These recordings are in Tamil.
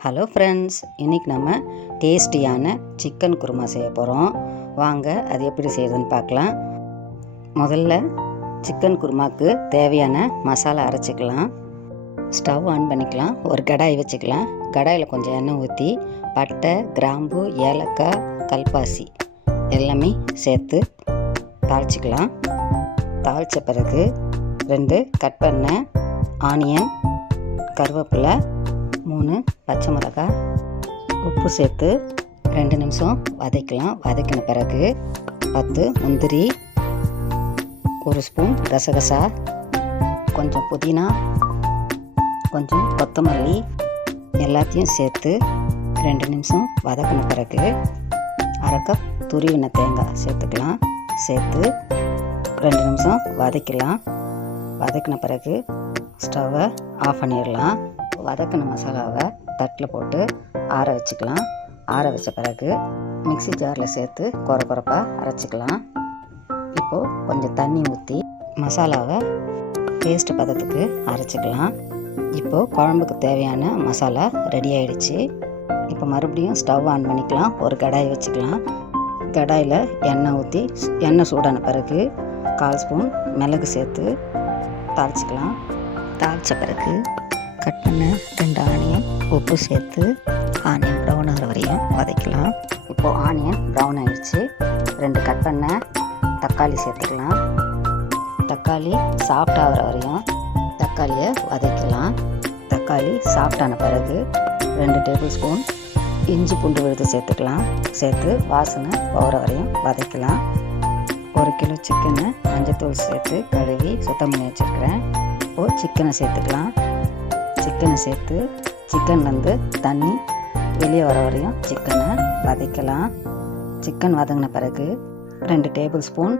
ஹலோ ஃப்ரெண்ட்ஸ், இன்றைக்கி நம்ம டேஸ்டியான சிக்கன் குருமா செய்ய போகிறோம். வாங்க அது எப்படி செய்கிறதுன்னு பார்க்கலாம். முதல்ல சிக்கன் குருமாவுக்கு தேவையான மசாலா அரைச்சிக்கலாம். ஸ்டவ் ஆன் பண்ணிக்கலாம். ஒரு கடாய் வச்சுக்கலாம். கடாயில் கொஞ்சம் எண்ணெய் ஊற்றி பட்டை, கிராம்பு, ஏலக்காய், கல்பாசி எல்லாமே சேர்த்து தாளிச்சிக்கலாம். தாளித்த பிறகு 2 கட் பண்ண ஆனியன், கருவேப்பிலை, 3 பச்சை மிளகாய், உப்பு சேர்த்து 2 நிமிஷம் வதக்கலாம். வதக்கின பிறகு 10 முந்திரி, 1 ஸ்பூன் கசகசா, கொஞ்சம் புதினா, கொஞ்சம் கொத்தமல்லி எல்லாத்தையும் சேர்த்து 2 நிமிஷம் வதக்கின பிறகு 1/2 கப் துருவின தேங்காய் சேர்த்துக்கலாம். சேர்த்து 2 நிமிஷம் வதக்கலாம். வதக்கின பிறகு ஸ்டவ்வை ஆஃப் பண்ணிடலாம். வதக்கின மசாலாவை தட்டில் போட்டு ஆற வச்சுக்கலாம். ஆற வச்ச பிறகு மிக்ஸி ஜாரில் சேர்த்து கொரப்பாக அரைச்சிக்கலாம். இப்போது கொஞ்சம் தண்ணி ஊற்றி மசாலாவை பேஸ்ட் பதத்துக்கு அரைச்சிக்கலாம். இப்போது குழம்புக்கு தேவையான மசாலா ரெடி ஆகிடுச்சு. இப்போ மறுபடியும் ஸ்டவ் ஆன் பண்ணிக்கலாம். ஒரு கடாய் வச்சுக்கலாம். கடாயில் எண்ணெய் ஊற்றி எண்ணெய் சூடான பிறகு 1/4 ஸ்பூன் மிளகு சேர்த்து தாளிச்சிக்கலாம். தாளித்த பிறகு கட் பண்ண 2 ஆனியன், உப்பு சேர்த்து ஆனியன் ப்ரௌன் ஆகிற வரையும் வதக்கலாம். இப்போது ஆனியன் ப்ரௌன் ஆகிடுச்சு. 2 கட் பண்ண தக்காளி சேர்த்துக்கலாம். தக்காளி சாஃப்ட் ஆகிற வரையும் தக்காளியை வதக்கலாம். தக்காளி சாஃப்டான பிறகு 2 டேபிள் ஸ்பூன் இஞ்சி பூண்டு விழுது சேர்த்துக்கலாம். சேர்த்து வாசனை போகிற வரையும் வதக்கலாம். 1 கிலோ சிக்கனை மஞ்சத்தூள் சேர்த்து கழுவி சுத்தம் பண்ணி வச்சுருக்கிறேன். இப்போது சிக்கனை சேர்த்துக்கலாம். சிக்கனை சேர்த்து சிக்கன்லேருந்து தண்ணி வெளியே வர வரையும் சிக்கனை வதக்கலாம். சிக்கன் வதங்கின பிறகு 2 டேபிள் ஸ்பூன்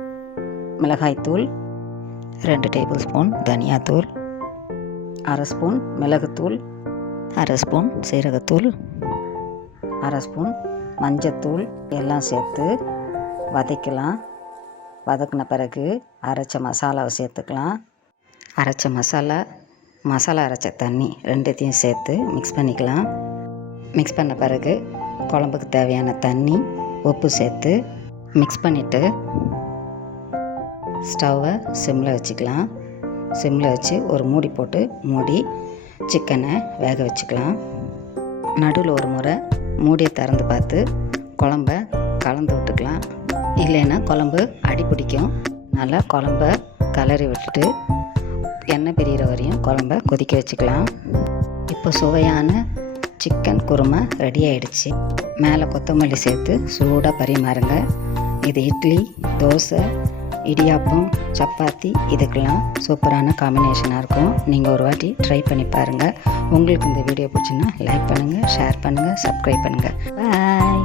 மிளகாய்த்தூள், 2 டேபிள் ஸ்பூன் தனியாத்தூள், 1/2 ஸ்பூன் மிளகுத்தூள், 1/2 ஸ்பூன் சீரகத்தூள், 1/2 ஸ்பூன் மஞ்சத்தூள் எல்லாம் சேர்த்து வதக்கலாம். வதக்கின பிறகு அரைச்ச மசாலாவை சேர்த்துக்கலாம். அரைச்ச மசாலா அரைச்ச தண்ணி 2த்தையும் சேர்த்து மிக்ஸ் பண்ணிக்கலாம். மிக்ஸ் பண்ண பிறகு குழம்புக்கு தேவையான தண்ணி, உப்பு சேர்த்து மிக்ஸ் பண்ணிவிட்டு ஸ்டவ்வை சிம்மில் வச்சுக்கலாம். சிம்மில் வச்சு ஒரு மூடி போட்டு மூடி சிக்கனை வேக வச்சுக்கலாம். நடுவில் ஒரு முறை மூடியை திறந்து பார்த்து குழம்ப கலந்து விட்டுக்கலாம். இல்லைன்னா குழம்பு அடி பிடிக்கும். நல்லா குழம்ப கலரி விட்டுட்டு எண்ணெய் பிரிகிற வரையும் குழம்ப கொதிக்க வச்சுக்கலாம். இப்போ சுவையான சிக்கன் குருமா ரெடி ஆகிடுச்சு. மேலே கொத்தமல்லி சேர்த்து சூடாக பரிமாறுங்க. இது இட்லி, தோசை, இடியாப்பம், சப்பாத்தி இதுக்கெல்லாம் சூப்பரான காம்பினேஷனாக இருக்கும். நீங்கள் ஒரு வாட்டி ட்ரை பண்ணி பாருங்கள். உங்களுக்கு இந்த வீடியோ பிடிச்சுன்னா லைக் பண்ணுங்கள், ஷேர் பண்ணுங்கள், சப்ஸ்கிரைப் பண்ணுங்கள். பாய்.